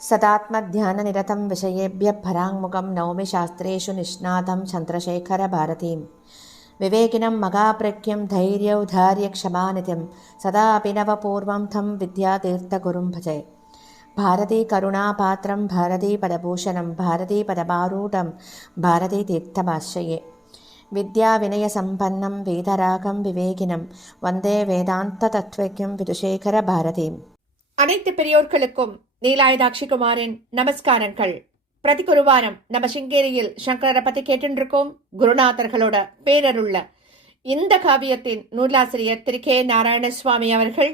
सदात्मध्याननिरतं विषयेभ्यः पराङ्मुखं नौमि शास्त्रेषु निष्णातं चन्द्रशेखरभारतीं विवेकिनं मगाप्रज्ञं धैर्यौधार्यक्षमानितिं सदा अभिनवपूर्वं तं विद्यातीर्थगुरुं भजे भारतीकरुणापात्रं भारतीपदभूषणं भारतीपदमारूढं भारतीतीर्थमाश्रये विद्याविनयसम्पन्नं वेदरागं विवेकिनं वन्दे वेदान्ततत्त्वज्ञं विदुशेखरभारतीम् அனைத்து பெரியோர்களுக்கும் நீலாயுதாட்சி குமாரின் நமஸ்காரங்கள். பிரதி குருவாரம் நம்ம சிங்கேரியில் சங்கரரை பத்தி கேட்டுருக்கோம் குருநாதர்களோட பேரருள்ள இந்த காவியத்தின் நூலாசிரியர் திரு கே நாராயணசுவாமி அவர்கள்.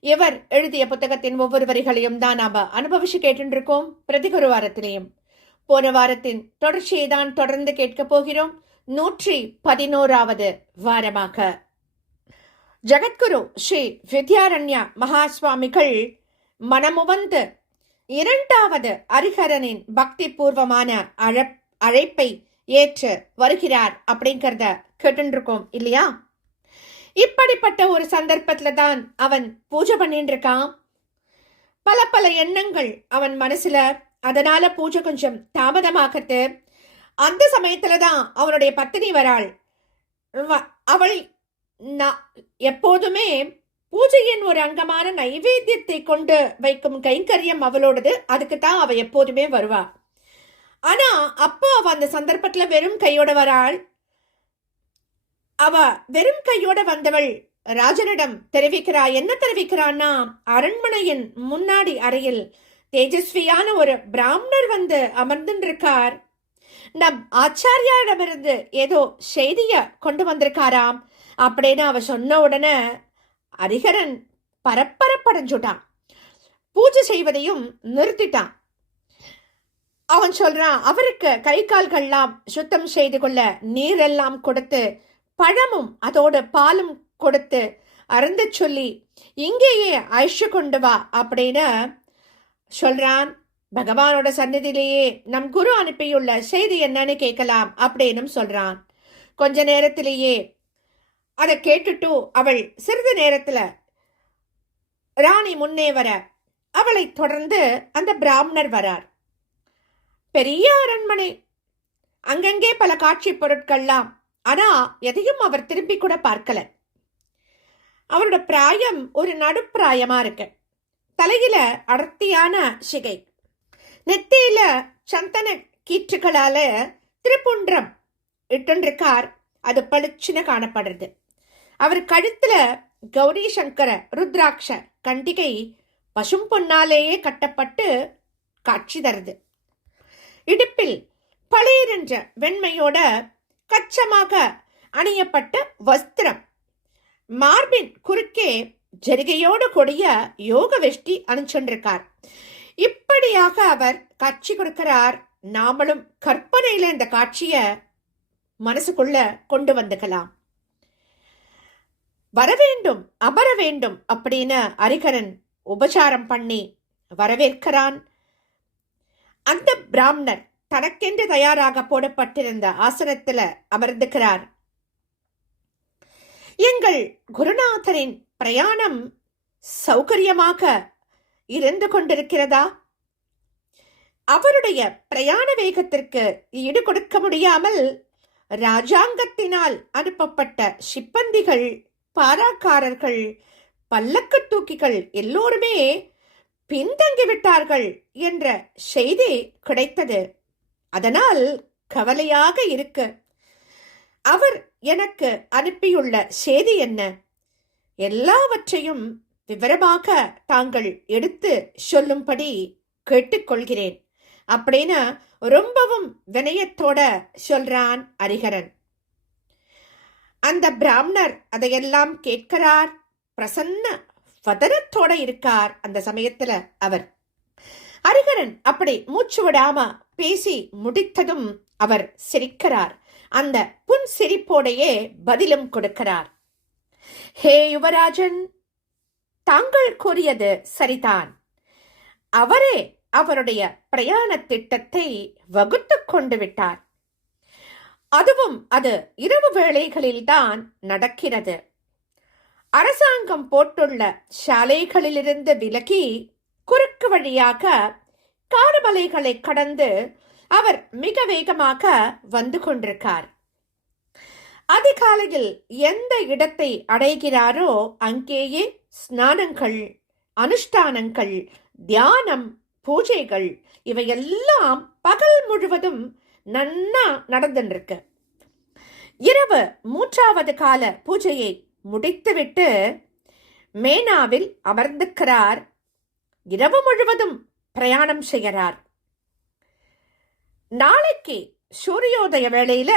இவர் எழுதிய புத்தகத்தின் ஒவ்வொரு வரிகளையும் தான் நாம அனுபவிச்சு கேட்டுருக்கோம் பிரதி குருவாரத்திலையும் போன வாரத்தின் தொடர்ச்சியை தான் தொடர்ந்து கேட்க போகிறோம். நூற்றி பதினோராவது வாரமாக. ஜகத்குரு ஸ்ரீ வித்யாரண்யா மகாஸ்வாமிகள் மனமுவந்து. இரண்டாவது அரிஹரனின் பக்தி பூர்வமான அழப் அழைப்பை ஏற்று வருகிறார் அப்படிங்கிறத கேட்டுருக்கோம் இல்லையா? இப்படிப்பட்ட ஒரு சந்தர்ப்பத்துல தான் அவன் பூஜை பண்ணிட்டு இருக்கான் பல பல எண்ணங்கள் அவன் மனசுல. அதனால பூஜை கொஞ்சம் தாமதமாகத்து அந்த சமயத்துல தான் அவனுடைய பத்தினி வராள். அவள் நான் எப்போதுமே பூஜையின் ஒரு அங்கமான நைவேத்தியத்தை கொண்டு வைக்கும் கைங்கரியம் அவளோடது. அதுக்கு தான் அவ எப்போதுமே வருவா. ஆனா அப்போ அவ அந்த சந்தர்ப்பத்துல வெறும் கையோட வராள். அவ வெறும் கையோட வந்தவள் ராஜனிடம் தெரிவிக்கிறா. என்ன தெரிவிக்கிறான்னா அரண்மனையின் முன்னாடி அறையில் தேஜஸ்வியான ஒரு பிராமணர் வந்து அமர்ந்துருக்கார். நம் ஆச்சாரியாரிடமிருந்து ஏதோ செய்திய கொண்டு வந்திருக்காராம். அப்படின்னு அவ சொன்ன உடனே அரிகரன் பரப்பரப்படைஞ்சுட்டான் பூஜை செய்வதையும் நிறுத்திட்டான். அவன் சொல்றான் அவருக்கு கை கால்கள்லாம் சுத்தம் செய்து கொள்ள நீரெல்லாம் கொடுத்து பழமும் அதோட பாலும் கொடுத்து அருந்த சொல்லி இங்கேயே அழைச்சு கொண்டு வா அப்படின்னு சொல்றான். பகவானோட சன்னதியிலேயே நம் குரு அனுப்பியுள்ள செய்தி என்னன்னு கேட்கலாம் அப்படின்னு சொல்றான். கொஞ்ச நேரத்திலேயே அதை கேட்டுட்டு அவள் சிறிது நேரத்தில் ராணி முன்னே வர. அவளை தொடர்ந்து அந்த பிராமணர் வரார். பெரிய அரண்மனை. அங்கங்கே பல காட்சி பொருட்கள்லாம். ஆனா எதையும் அவர் திரும்பி கூட பார்க்கல. அவரோட பிராயம் ஒரு நடுப்பிராயமா இருக்கு. தலையில அடர்த்தியான சிகை. நெத்தியில சந்தன கீற்றுகளால திருப்புன்றம் இட்டுருக்கார் அது பளிச்சுன்னு காணப்படுறது. அவர் கழுத்துல கௌரி சங்கர ருத்ராட்ச கண்டிகை பசும் பொன்னாலேயே கட்டப்பட்டு காட்சி தருது. இடுப்பில் பளீரென்ற வெண்மையோட கச்சமாக அணியப்பட்ட வஸ்திரம். மார்பின் குறுக்கே ஜரிகையோடு கொடிய யோக வெஷ்டி அணிச்சொன்றிருக்கார் இப்படியாக அவர் காட்சி கொடுக்கிறார். நாமளும் கற்பனையில இந்த காட்சிய மனசுக்குள்ள கொண்டு வந்துக்கலாம். வரவேண்டும் அமர வேண்டும் அப்படின்னு அரிகரன் உபசாரம் பண்ணி வரவேற்கிறான். அந்த பிராமணர் தனக்கென்று தயாராக போடப்பட்டிருந்த ஆசனத்தில் அமர்ந்துக்கிறார் எங்கள் குருநாதரின் பிரயாணம் சௌகரியமாக இருந்து கொண்டிருக்கிறதா? அவருடைய பிரயாண வேகத்திற்கு ஈடு கொடுக்க முடியாமல் ராஜாங்கத்தினால் அனுப்பப்பட்ட சிப்பந்திகள் பாராக்காரர்கள் பல்லக்கு தூக்கிகள் எல்லோருமே பின்தங்கி விட்டார்கள் என்ற செய்தி கிடைத்தது. அதனால் கவலையாக இருக்கு. அவர் எனக்கு அனுப்பியுள்ள செய்தி என்ன? எல்லாவற்றையும் விவரமாக தாங்கள் எடுத்து சொல்லும்படி கேட்டுக்கொள்கிறேன். அப்படின்னு ரொம்பவும் வினயத்தோட சொல்றான் அரிகரன். அந்த பிராமணர் அதையெல்லாம் கேட்கிறார். பிரசன்ன வதனத்தோட இருக்கார் அந்த சமயத்துல அவர். அரிகரன் அப்படி மூச்சு விடாம பேசி முடித்ததும் அவர் சிரிக்கிறார். அந்த புன் சிரிப்போடையே பதிலும் கொடுக்கிறார். ஹே யுவராஜன் தாங்கள் கூறியது சரிதான். அவரே அவருடைய பிரயாண திட்டத்தை வகுத்து கொண்டு விட்டார். அதுவும் அது இரவு வேளைகளில்தான் நடக்கிறது. அரசாங்கம் போட்டுள்ள சாலைகளிலிருந்து விலகி குறுக்கு வழியாக காடுமலைகளை கடந்து அவர் மிக வேகமாக வந்து கொண்டிருக்கார். அதிகாலையில் எந்த இடத்தை அடைகிறாரோ அங்கேயே ஸ்நானங்கள் அனுஷ்டானங்கள் தியானம் பூஜைகள் இவையெல்லாம் பகல் முழுவதும் நன்னா நடந்துருக்கு இரவு மூன்றாவது கால பூஜையை முடித்துவிட்டு மேனாவில் அமர்ந்துக்கிறார் இரவு முழுவதும் பிரயாணம் செய்கிறார். நாளைக்கு சூரியோதய வேளையில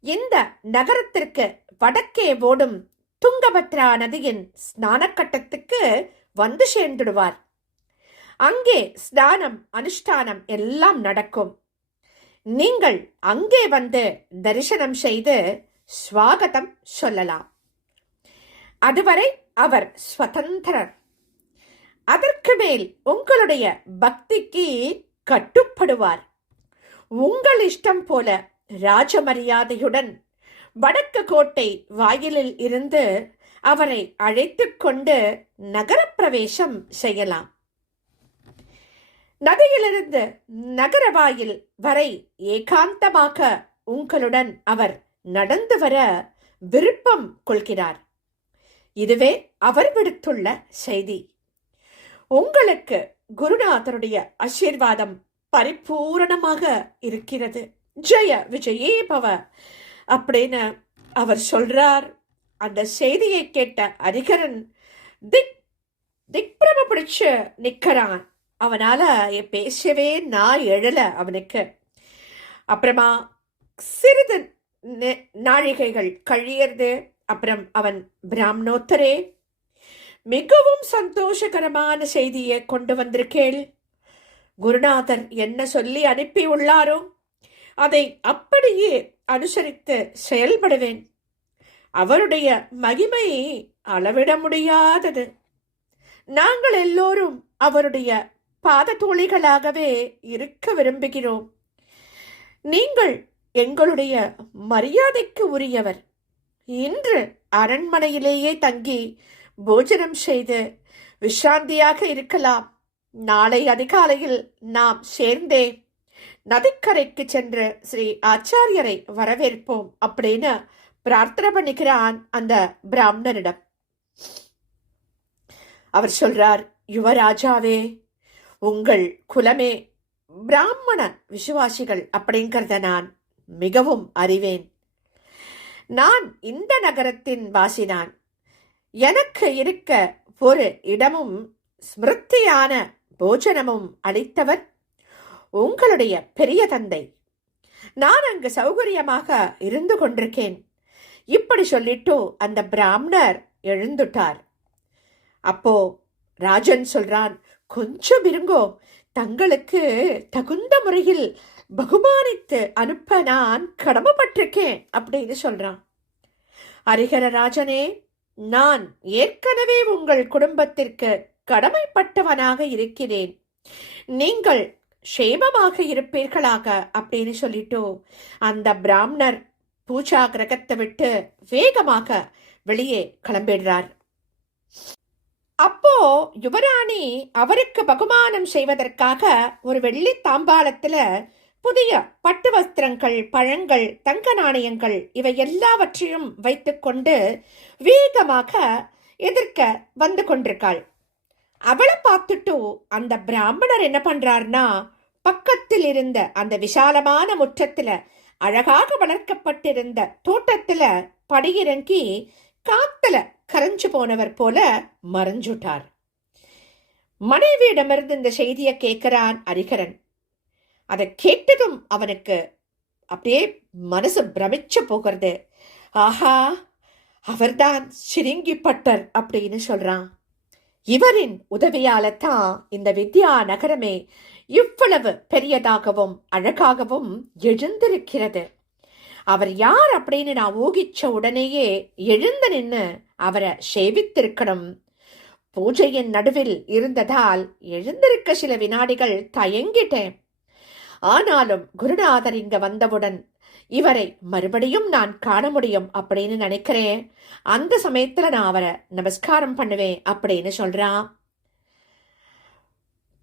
இந்த நகரத்திற்கு வடக்கே ஓடும் துங்கபத்ரா நதியின் ஸ்நானக்கட்டத்துக்கு வந்து சேர்ந்துடுவார். அங்கே ஸ்நானம் அனுஷ்டானம் எல்லாம் நடக்கும். நீங்கள் அங்கே வந்து தரிசனம் செய்து ஸ்வாகதம் சொல்லலாம். அதுவரை அவர் ஸ்வதந்திரர். அதற்கு மேல் உங்களுடைய பக்திக்கு கட்டுப்படுவார். உங்கள் இஷ்டம் போல ராஜமரியாதையுடன் வடக்கு கோட்டை வாயிலில் இருந்து அவரை அழைத்து கொண்டு நகரப்பிரவேசம் செய்யலாம். நதியிலிருந்து நகரவாயில் வரை ஏகாந்தமாக உங்களுடன் அவர் நடந்து வர விருப்பம் கொள்கிறார். இதுவே அவர் விடுத்துள்ள செய்தி. உங்களுக்கு குருநாதருடைய ஆசீர்வாதம் பரிபூரணமாக இருக்கிறது. ஜெய விஜயே பவ அப்படின்னு அவர் சொல்றார். அந்த செய்தியை கேட்ட அரிகரன் திக் திக்பிரம பிடிச்சு நிக்கிறான். அவனால் பேசவே நான் எழலை அவனுக்கு. அப்புறமா சிறிது நாழிகைகள் கழியறது. அப்புறம் அவன் பிராமணோத்தரே மிகவும் சந்தோஷகரமான செய்தியை கொண்டு வந்திருக்கேள். குருநாதர் என்ன சொல்லி அனுப்பி உள்ளாரோ அதை அப்படியே அனுசரித்து செயல்படுவேன். அவருடைய மகிமை அளவிட முடியாதது. நாங்கள் எல்லோரும் அவருடைய பாதத்தோழிகளாகவே இருக்க விரும்புகிறோம். நீங்கள் எங்களுடைய மரியாதைக்கு உரியவர். இன்று அரண்மனையிலேயே தங்கி போஜனம் செய்து விஷ்ராந்தியாக இருக்கலாம். நாளை அதிகாலையில் நாம் சேர்ந்தே நதிக்கரைக்கு சென்று ஸ்ரீ ஆச்சாரியரை வரவேற்போம் அப்படின்னு பிரார்த்தனை பண்ணிக்கிறான் அந்த பிராமணனிடம். அவர் சொல்றார் யுவராஜாவே உங்கள் குலமே பிராமண விசுவாசிகள் அப்படிங்கிறத நான் மிகவும் அறிவேன். நான் இந்த நகரத்தின் வாசினான் எனக்கு இருக்க ஒரு இடமும் ஸ்மிருத்தியான போஜனமும் அளித்தவர் உங்களுடைய பெரிய தந்தை. நான் அங்கு சௌகரியமாக இருந்து கொண்டிருக்கேன். இப்படி சொல்லிட்டு அந்த பிராமணர் எழுந்துட்டார். அப்போ ராஜன் சொல்றான் கொஞ்சம் இருங்கோ. தங்களுக்கு தகுந்த முறையில் பகுமானித்து அனுப்ப நான் கடமைப்பட்டிருக்கேன் அப்படின்னு சொல்றான். ஹரிஹர ராஜனே நான் ஏற்கனவே உங்கள் குடும்பத்திற்கு கடமைப்பட்டவனாக இருக்கிறேன். நீங்கள் க்ஷேமமாக இருப்பீர்களாக அப்படின்னு சொல்லிட்டு அந்த பிராமணர் பூஜா கிரகத்தை விட்டு வேகமாக வெளியே கிளம்பிடுறார். அப்போ யுவராணி அவருக்கு பகுமானம் செய்வதற்காக ஒரு வெள்ளி தாம்பாளத்துல புதிய பட்டு வஸ்திரங்கள் பழங்கள் தங்க நாணயங்கள் இவை எல்லாவற்றையும் வைத்துக்கொண்டு வேகமாக எதிர்க்க வந்து கொண்டிருக்காள். அவளை பார்த்துட்டு அந்த பிராமணர் என்ன பண்றாருன்னா பக்கத்தில் இருந்த அந்த விசாலமான முற்றத்துல அழகாக வளர்க்கப்பட்டிருந்த தோட்டத்துல படியிறங்கி காத்துல கரைஞ்சு போனவர் போல மறைஞ்சுட்டார். மனைவியிடமிருந்து இந்த செய்தியை கேட்கிறான் அரிகரன். அதை கேட்டதும் அவனுக்கு அப்படியே மனசு பிரமிச்சு போகிறது. ஆஹா அவர்தான் சிரிங்கிப்பட்டர் அப்படின்னு சொல்றான். இவரின் உதவியால தான் இந்த வித்யா நகரமே இவ்வளவு பெரியதாகவும் அழகாகவும் எழுந்திருக்கிறது. அவர் யார் அப்படின்னு நான் ஊகிச்ச உடனேயே எழுந்து நின்று அவரை சேவித்திருக்கணும். பூஜையின் நடுவில் இருந்ததால் எழுந்திருக்க சில வினாடிகள் தயங்கிட்டேன். ஆனாலும் குருநாதர் இங்க வந்தவுடன் இவரை மறுபடியும் நான் காண முடியும் அப்படின்னு நினைக்கிறேன். அந்த சமயத்துல நான் அவரை நமஸ்காரம் பண்ணுவேன் அப்படின்னு சொல்றான்.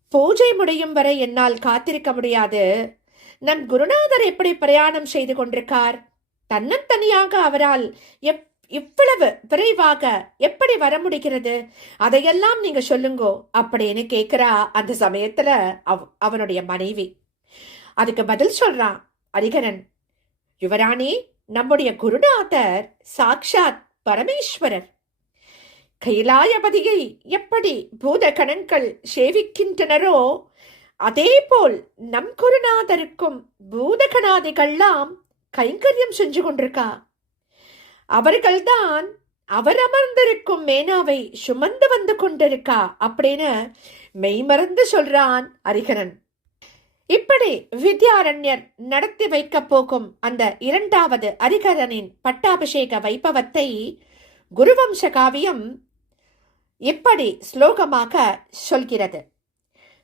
பூஜை முடியும் வரை என்னால் காத்திருக்க முடியாது. நம் குருநாதர் எப்படி பிரயாணம் செய்து கொண்டிருக்கார்? தன்னந்தனியாக அவரால் எப் இவ்வளவு விரைவாக எப்படி வர முடிகிறது? அதையெல்லாம் நீங்க சொல்லுங்கோ அப்படின்னு கேக்குறா அந்த சமயத்துல அவ் அவனுடைய மனைவி. அதுக்கு பதில் சொல்றான் அரிகரன் யுவராணி நம்முடைய குருநாதர் சாக்ஷாத் பரமேஸ்வரர். கைலாயபதியை எப்படி பூத கணங்கள் சேவிக்கின்றனரோ அதேபோல் நம் குருநாதருக்கும் பூதகணாதிகள்லாம் கைங்கரியம் செஞ்சு கொண்டிருக்கா. அவர்கள்தான் அவர் அமர்ந்திருக்கும் மேனாவை சுமந்து வந்து கொண்டிருக்கா அப்படின்னு மெய்மறந்து சொல்றான் அரிகரன். இப்படி வித்யாரண்யர் நடத்தி வைக்கப் போகும் அந்த இரண்டாவது அரிகரனின் பட்டாபிஷேக வைபவத்தை குருவம்ச காவியம் இப்படி ஸ்லோகமாக சொல்கிறது.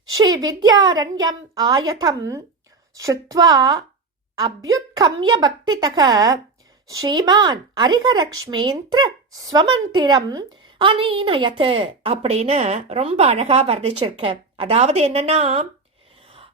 ஸ்ரீ வித்யாரண்யம் ஆயதம் ஸ்ருத்வா அபியுத்கம்ய பக்திதக ஸ்ரீமான் அரிகரக்ஷ்மேந்திர ஸ்வமந்திரம் அனீனயத்து அப்படின்னு ரொம்ப அழகா வர்ணிச்சிருக்கு. அதாவது என்னன்னா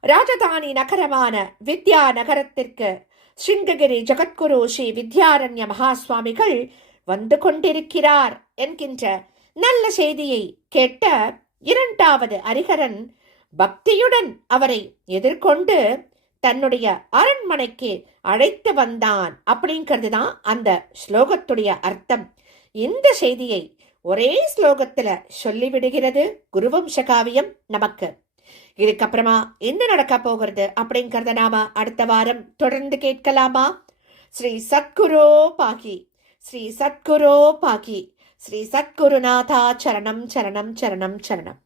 ராஜதானி நகரமான வித்யா நகரத்திற்கு சிங்ககிரி ஜகத்குரு ஸ்ரீ வித்யாரண்ய மகாஸ்வாமிகள் வந்து கொண்டிருக்கிறார் என்கின்ற நல்ல செய்தியை கேட்ட இரண்டாவது அரிகரன் பக்தியுடன் அவரை எதிர்கொண்டு தன்னுடைய அரண்மனைக்கு அழைத்து வந்தான் அப்படிங்கிறது தான் அந்த ஸ்லோகத்துடைய அர்த்தம். இந்த செய்தியை ஒரே ஸ்லோகத்துல சொல்லிவிடுகிறது குருவம்ச காவியம் நமக்கு. இதுக்கப்புறமா என்ன நடக்க போகிறது அப்படிங்கறத நாம அடுத்த வாரம் தொடர்ந்து கேட்கலாமா? ஸ்ரீ சத்குரோ பாகி ஸ்ரீ சத்குரோ பாகி ஸ்ரீ சத்குருநாதா சரணம் சரணம் சரணம் சரணம்.